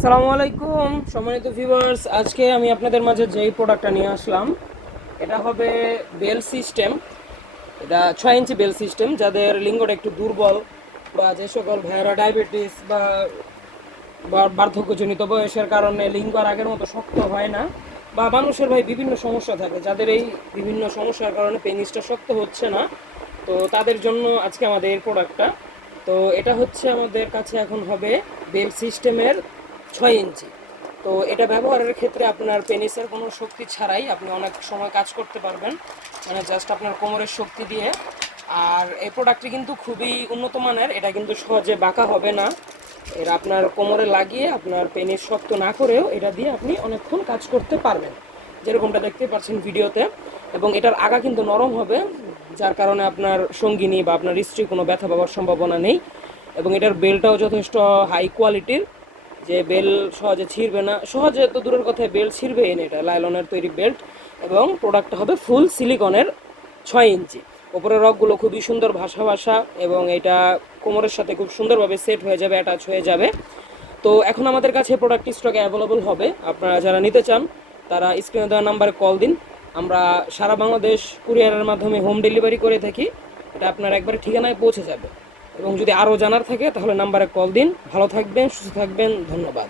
আসসালামু আলাইকুম, সম্মানিত ভিউয়ার্স আজকে আমি আপনাদের মাঝে যেই প্রোডাক্টটা নিয়ে আসলাম, এটা হবে বেল সিস্টেম। এটা ছয় ইঞ্চি বেল সিস্টেম, যাদের লিঙ্গটা একটু দুর্বল বা যে সকল ভাইয়েরা ডায়াবেটিস বা বার্ধক্যজনিত বয়সের কারণে লিঙ্গ আর আগের মতো শক্ত হয় না বা মানুষের ভাই বিভিন্ন সমস্যা থাকে, যাদের এই বিভিন্ন সমস্যার কারণে পেনিসটা শক্ত হচ্ছে না, তো তাদের জন্য আজকে আমাদের এই প্রোডাক্টটা তো এটা হচ্ছে আমাদের কাছে এখন হবে বেল সিস্টেমের ছয় ইঞ্চি। তো এটা ব্যবহারের ক্ষেত্রে আপনার পেনিসের কোনো শক্তি ছাড়াই আপনি অনেক সময় কাজ করতে পারবেন। মানে জাস্ট আপনার কোমরের শক্তি দিয়ে। আর এই প্রোডাক্টটি কিন্তু খুবই উন্নত মানের। এটা কিন্তু সহজে বাঁকা হবে না। এরা আপনার কোমরে লাগিয়ে আপনার পেনিস শক্ত না করেও এটা দিয়ে আপনি অনেকক্ষণ কাজ করতে পারবেন। যেরকমটা দেখতে পাচ্ছেন ভিডিওতে। এবং এটার আগা কিন্তু নরম হবে, যার কারণে আপনার সঙ্গিনী বা আপনার স্ত্রী কোনো ব্যথা পাওয়ার সম্ভাবনা নেই। এবং এটার বেলটাও যথেষ্ট হাই কোয়ালিটির যে বেল সহজে ছিঁড়বে না, সহজে তো দূরের কথায় বেল্ট ছিঁড়বে না এটা লাইলনের তৈরি বেল্ট এবং প্রোডাক্টটা হবে ফুল সিলিকনের ছয় ইঞ্চি। ওপরের রকগুলো খুবই সুন্দর ভাষা ভাষা এবং এটা কোমরের সাথে খুব সুন্দরভাবে সেট হয়ে যাবে অ্যাটাচ হয়ে যাবে। তো এখন আমাদের কাছে প্রোডাক্ট স্টকে অ্যাভেলেবল হবে। আপনারা যারা নিতে চান, তারা স্ক্রিনে দেওয়া নাম্বারে কল দিন। আমরা সারা বাংলাদেশ কুরিয়ারের মাধ্যমে হোম ডেলিভারি করে থাকি। এটা আপনার একবারে ঠিকানায় পৌঁছে যাবে। এবং যদি আরও জানার থাকে তাহলে নাম্বারে কল দিন। ভালো থাকবেন সুস্থ থাকবেন ধন্যবাদ।